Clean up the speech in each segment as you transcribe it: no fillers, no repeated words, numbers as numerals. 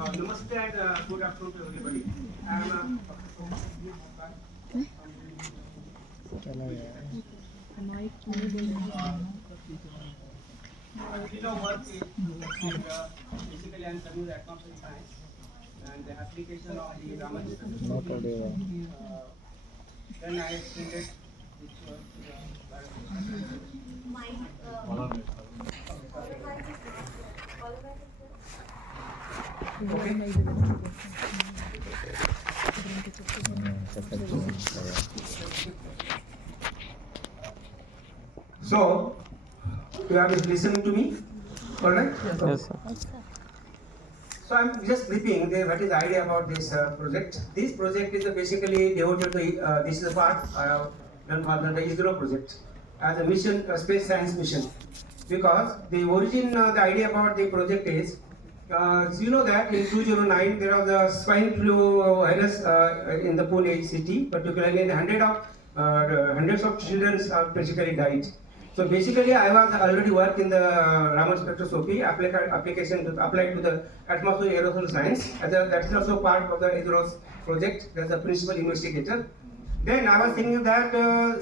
Namaste and good afternoon to everybody. I am field of work is basically I am studying the atmospheric science and the application of the Raman spectroscopy. Then I extended this work to the So, you are listening to me? Alright? Yes, sir. So I'm just briefing what is the idea about this project. This project is basically devoted to, this is a part done for the ISRO project as a mission, a space science mission. Because the origin, the idea about the project is, you know that in 2009 there was a swine flu virus in the Pune city, particularly in hundreds of children basically died. So basically, I was already work in the Raman spectroscopy application applied to the atmospheric aerosol science. That is also part of the ISRO's project. That's the principal investigator. Then I was thinking that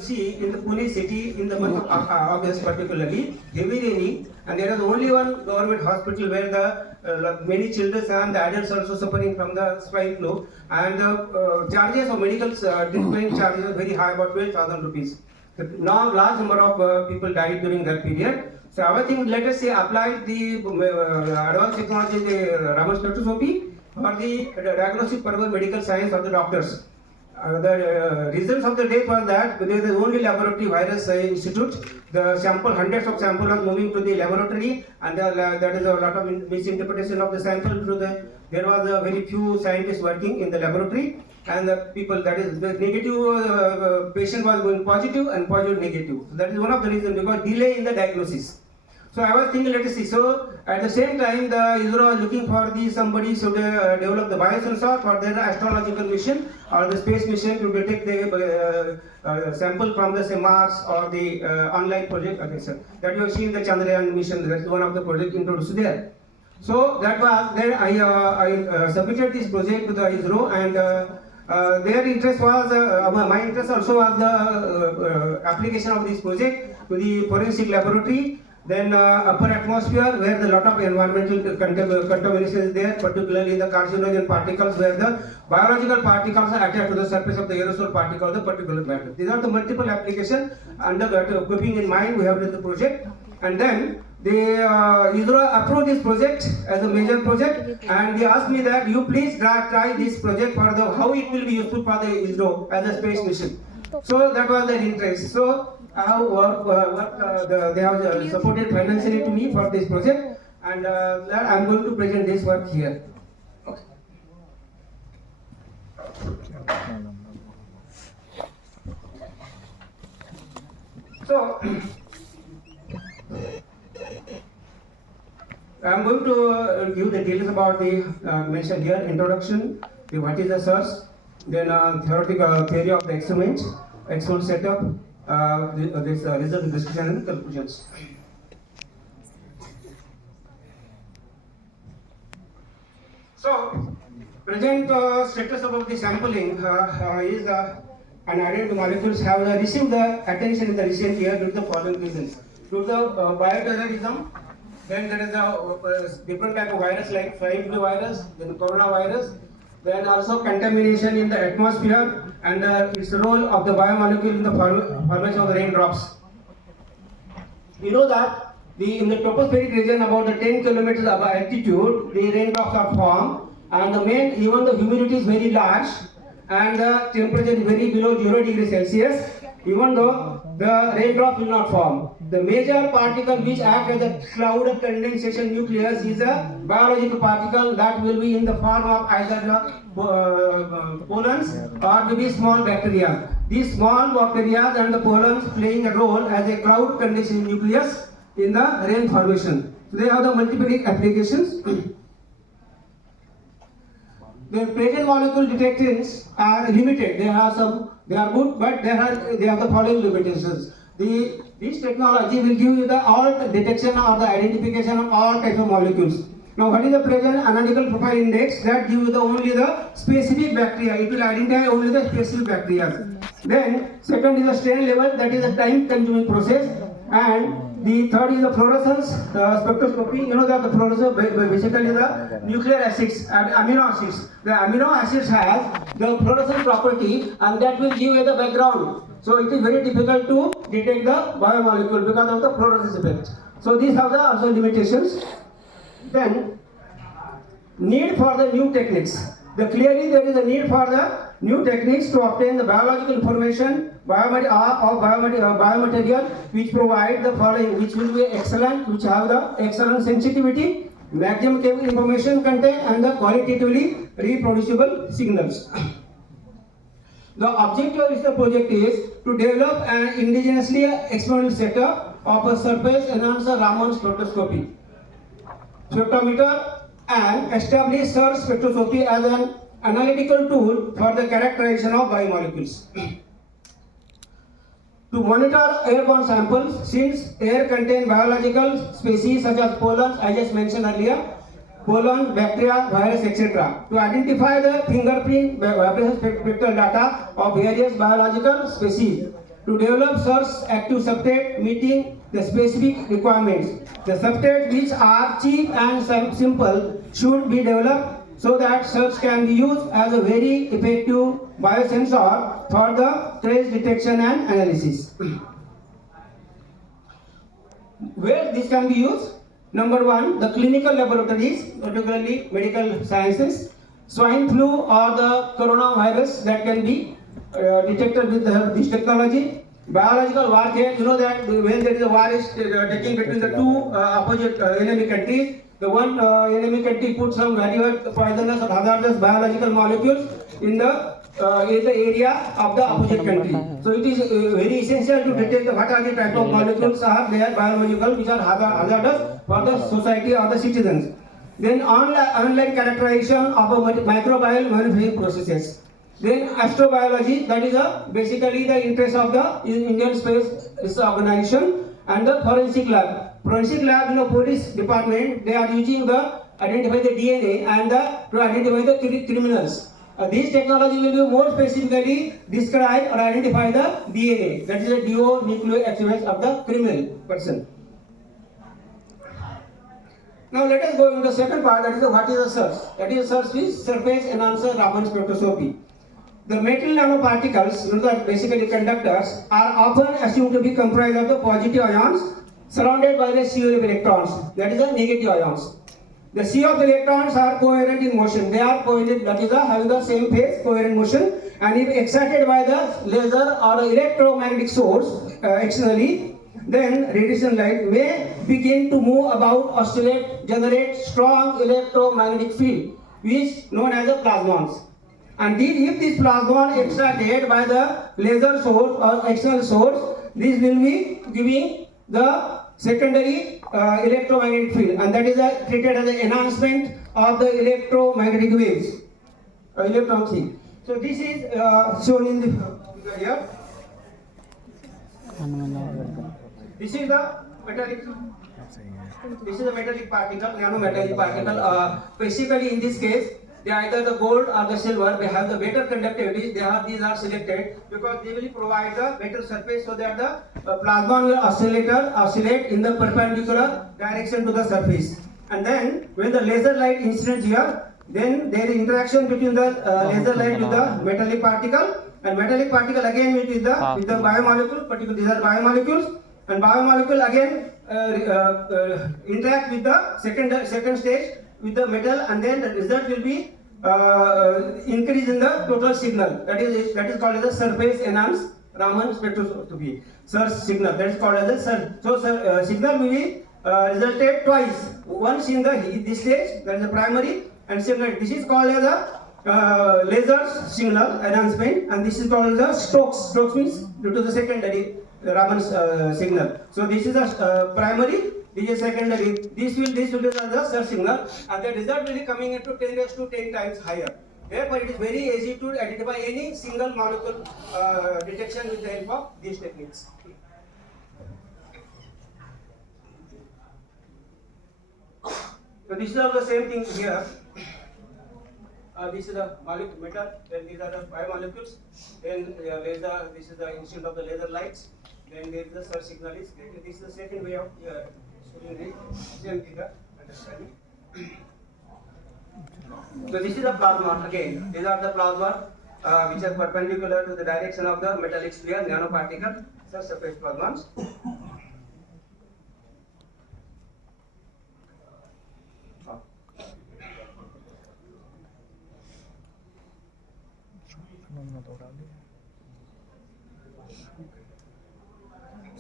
see in the Pune city in the month of August particularly heavy raining, and there is only one government hospital where the many children and the adults are also suffering from the swine flu, and the charges of medical treatment charges are very high, about 12,000 rupees. Now, large number of people died during that period. So, I think let us say applied the advanced technology, the Raman spectroscopy, for the diagnostic purpose medical science of the doctors. The results of the day was that there is only laboratory virus institute. The sample, hundreds of samples are moving to the laboratory, and that is a lot of misinterpretation of the sample. There was a very few scientists working in the laboratory, and the people, that is the negative patient was going positive and positive negative. So that is one of the reasons, because delay in the diagnosis. So I was thinking, let us see. So at the same time, the ISRO is looking for somebody should develop the biosensor for their astrological mission or the space mission to detect the sample from the Mars or the online project. Okay, sir. That you have seen the Chandrayaan mission. That is one of the projects introduced there. So that was there. I submitted this project to the ISRO, and their interest was my interest also was the application of this project to the forensic laboratory. Then upper atmosphere, where the lot of environmental contamination is there, particularly the carcinogen particles, where the biological particles are attached to the surface of the aerosol particle of the particulate matter. These are the multiple applications. Under that, keeping in mind, we have done the project, and then they ISRO approved this project as a major project, and they asked me that you please try this project for the how it will be useful for the ISRO as a space mission. So that was their interest. So they have supported financially to me for this project, and I am going to present this work here. Okay. So I am going to give the details about the mentioned here: introduction, what is the source, then theoretical theory of the experiment setup. This result discussion and conclusions. So, present status about the sampling is unidentified molecules have received the attention in the recent year due to the following reasons: due to the bioterrorism, then there is a different type of virus like swine flu virus, then coronavirus. Then also contamination in the atmosphere and its role of the biomolecule in the formation of the raindrops. You know that in the tropospheric region, about the 10 kilometers above altitude, the raindrops are formed, and even the humidity is very large, and the temperature is very below 0 degrees Celsius. Even though the raindrop will not form, the major particle which acts as a cloud of condensation nucleus is a biological particle that will be in the form of either the pollens or maybe small bacteria. These small bacteria and the pollens playing a role as a cloud condensation nucleus in the rain formation. So they have the multiple applications. The present molecule detectors are limited. They are good, but they have the following limitations. This technology will give you the all detection or the identification of all types of molecules. Now, what is the present analytical profile index? That gives you only the specific bacteria. It will identify only the specific bacteria. Then, second is the strain level. That is a time-consuming process. And the third is the fluorescence spectroscopy. You know that the fluorescence basically the nucleic acids and amino acids. The amino acids has the fluorescent property, and that will give you the background. So it is very difficult to detect the biomolecule because of the fluorescence effect. So these are the also limitations. Then need for the new techniques. Clearly there is a need for the new techniques to obtain the biological information biomaterial which provide the following, which will be excellent, which have the excellent sensitivity, maximum information content, and the qualitatively reproducible signals. The objective of the project is to develop an indigenously experimental setup of a surface enhancer Raman spectrometer and establish search spectroscopy as an analytical tool for the characterization of biomolecules. To monitor airborne samples, since air contains biological species such as pollen, I just mentioned earlier, pollen, bacteria, virus, etc. To identify the fingerprint spectral data of various biological species. To develop search active substrate meeting the specific requirements. The substrates which are cheap and simple should be developed so that search can be used as a very effective biosensor for the trace detection and analysis. Where this can be used? Number one, the clinical laboratories, particularly medical sciences, swine flu or the coronavirus that can be detected with the help of this technology. Biological warfare, you know that when there is a war is taking between the two opposite enemy countries, the one enemy country puts some very poisonous or hazardous biological molecules in the area of the opposite country. So it is very essential to detect what are the type of molecules are there, biological, which are hazardous for the society or the citizens. Then online characterization of a microbial manufacturing processes. Then astrobiology, that is basically the interest of the Indian Space Organization, and the forensic lab. Forensic lab, police department, they are using the identify the DNA and to identify the criminals. This technology will be more specifically describe or identify the DNA, that is the deonucleoactivation of the criminal person. Now let us go into the second part, that is what is the search. That is search is surface enhancer Raman spectroscopy. The metal nanoparticles, that basically conductors, are often assumed to be comprised of the positive ions surrounded by the sea of electrons, that is the negative ions. The sea of electrons are coherent in motion. They are coherent, that is having the same phase, coherent motion, and if excited by the laser or electromagnetic source externally, then radiation light may begin to move about, oscillate, generate strong electromagnetic field, which is known as the plasmons. And if this plasmon excited by the laser source or external source, this will be giving the secondary electromagnetic field, and that is treated as an enhancement of the electromagnetic waves, electron field. So this is shown in the figure here. This is the metallic. This is a metallic particle, nanometallic particle. Basically, in this case, they either the gold or the silver. They have the better conductivity. These are selected because they will provide the better surface so that the plasma will oscillate in the perpendicular direction to the surface. And then when the laser light incident here, then there is interaction between the laser light with the metallic particle, and metallic particle again with the biomolecule. Particularly these are biomolecules, and biomolecule again interact with the second stage with the metal, and then the result will be increase in the total signal. That is called as the surface enhanced Raman spectroscopy. Search signal, that is called as the search. So signal will be resulted twice. Once in this stage, that is the primary, and second. This is called as a laser signal enhancement, and this is called as the strokes. Strokes means due to the secondary Raman signal. So this is a primary. This is secondary. This will be the search signal, and the result will be coming into 10⁻10 times higher. Therefore, it is very easy to identify any single molecule detection with the help of these techniques. So this is also the same thing here. This is the metal, then these are the biomolecules, then this is the incident of the laser lights, then there is the search signal is created. This is the second way of showing the same figure understanding. So this is the plasma again. These are the plasma which are perpendicular to the direction of the metallic sphere, nanoparticle, such surface plasmas.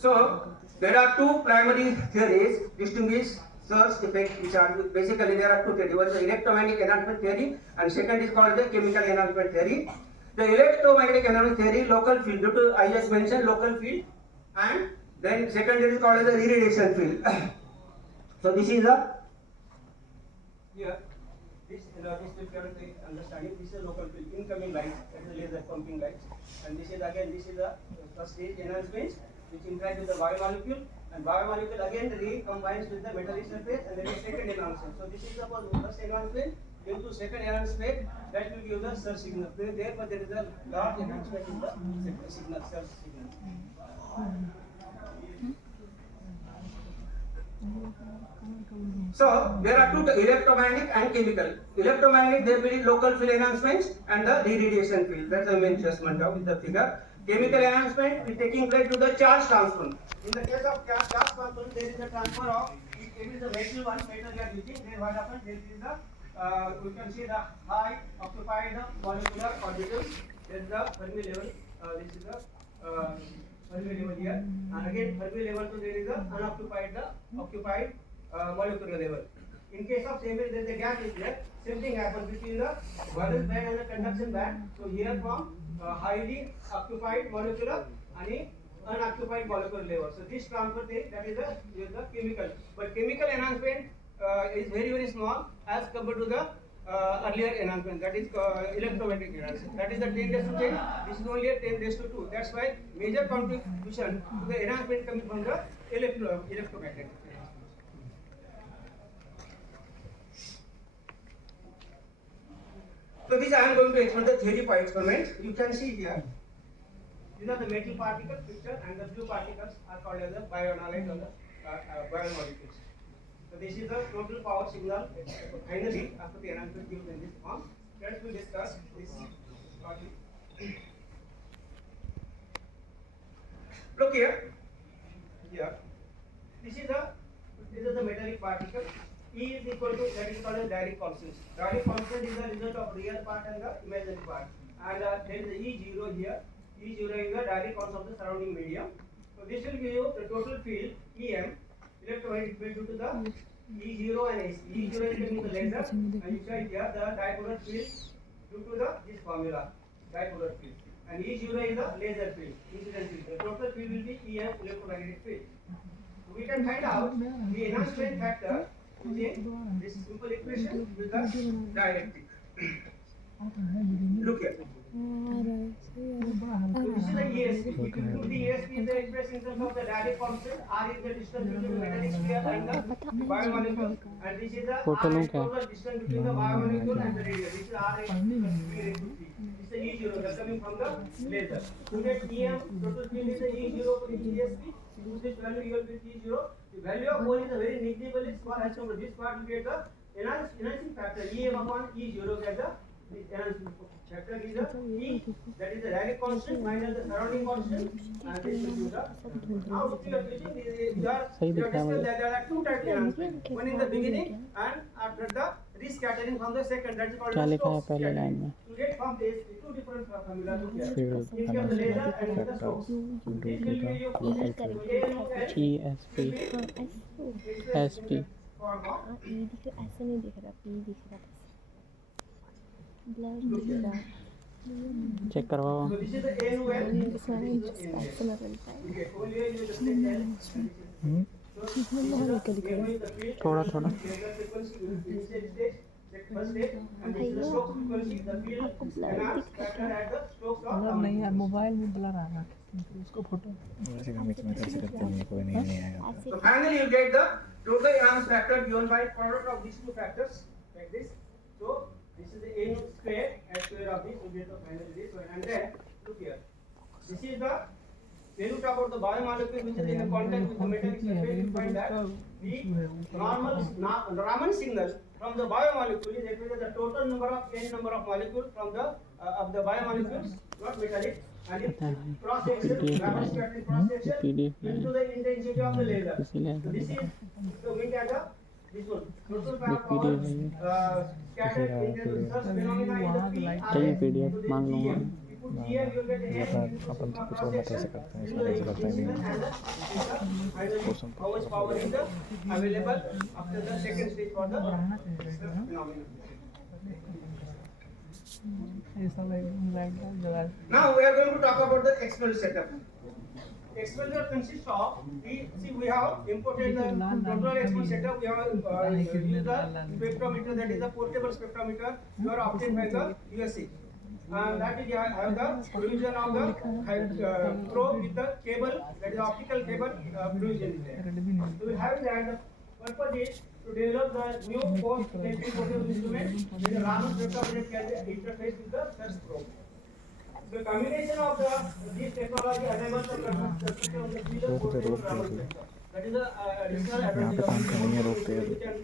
So there are two primary theories distinguish search effect, which are basically there are two theories. One is the electromagnetic enhancement theory, and second is called the chemical enhancement theory. The electromagnetic enhancement theory, local field, due to I just mentioned local field, and then second is called the irradiation field. So this is the here. This will be understanding. This is a local field, incoming light, that is laser pumping light, and this is again the first stage enhancement, which interact with the biomolecule, and biomolecule again recombines with the metallic surface, and then the second enhancement. So this is the first enhancement into second enhancement, that will give the search signal. Therefore, there is a large enhancement in the signal, search signal. So there are two, electromagnetic and chemical. Electromagnetic, there will be local field enhancements and the radiation field. That's the main adjustment of the figure. Chemical enhancement is taking place to the charge transfer. In the case of charge transfer, there is a transfer of, it is the metal one, metal we are using. Then what happens? There is the, we can see the high occupied molecular orbital. There is the Fermi level. This is the Fermi level here. And again, Fermi level, so there is the unoccupied, occupied molecular level. In case of same way, there is a gap is there. Same thing happens between the valence band and the conduction band. So here from highly occupied molecular and unoccupied molecular level. So this transfer thing, that is the chemical. But chemical enhancement is very small as compared to the earlier enhancement, that is electromagnetic enhancement. That is the 10 raised to 10. This is only a 10 raised to 2. That's why major contribution to the enhancement coming from the electromagnetic. So this I am going to explain the theory by experiment. You can see here. These are the metal particles picture, and the blue particles are called as the bioanalyte or the biomolecules. So this is the total power signal. Finally, after the enhancement given in this form, let us discuss this shortly. Look here. Here. This is the metallic particle. E is equal to, that is called as Dirac constant. Dirac constant is the result of real part and the imaginary part. And there is the E0 here. E0 is the Dirac constant of the surrounding medium. So this will give you the total field EM, electromagnetic field due to the E0 and AC. E0 is giving the laser, and you see here the dipolar field due to this formula, dipolar field. And E0 is the laser field, incident field. The total field will be EM, electromagnetic field. So we can find out the enhancement factor using this simple equation with the dialectic. Look here. So this is the ESP. To the ESP is the expressed in terms of the Dirac constant. R is the distance between the metallic sphere and the biomolecule. And this is the R is the distance between the biomolecule and the radius. This is R is this is the E0 that's coming from the laser. To get EM, total field is the E0 for the ESP. Use this value, you will get E0. The value of 1 is a very negligibly small as compared to this part, you get the enhancing factor EM upon E0 get the enhancement factor is the E, that is the Dirac constant minus the surrounding constant, and this will give the. Now, if you are using there are two types of enhancement. One in the beginning and after the rescattering from the second, that is called the Stokes scattering. To get from this, two different formulas to get. If you have the laser and the Stokes, this will give you SP ऐसे नहीं दिख रहा, P दिख रहा, blur दिख रहा, check करवाओ। So this is the NOL. This is the थोड़ा थोड़ा नहीं यार, मोबाइल में ब्लर आ रहा है। वैसे काम इतना कैसे करते हैं कोई नहीं आएगा ऐसे So finally you get the total enhanced factor given by product of these two factors like this. So this is the n square, s square of this, you get the final this one. And then look here. This is the when you talk about the biomolecule which is in the contact with the metallic surface, you find that the normal Raman signal from the biomolecule is equal to the total number of n number of molecules from the of the biomolecules, not metallic. And if cross section, Raman scattering cross section PDF into the intensity of the laser. इसीलिए So this is the wind as a this one. Total power PDF है scattered into the such phenomena in the P चाहिए PDF मांग लूँगा you put GM, you will get ये N अपन अपन तो कुछ और मत ऐसे करते हैं इसमें ऐसे करता ही नहीं है how much power is the available after the second stage for the phenomenon. Now we are going to talk about the experimental setup. Experimental consists of we have imported the total experimental setup. We have used the spectrometer, that is the portable spectrometer. You are obtained by the USA. And that is have the provision of the probe with the cable, that is optical cable provision is there. So we have that the purpose is to develop the new post testing portable instrument with the Raman spectrometer can be interface with the search probe. The combination of this technology enables the construction of the field of portable Raman spectrum. That is the additional यहाँ पे advantage काम of करनी है रोकते हैं we can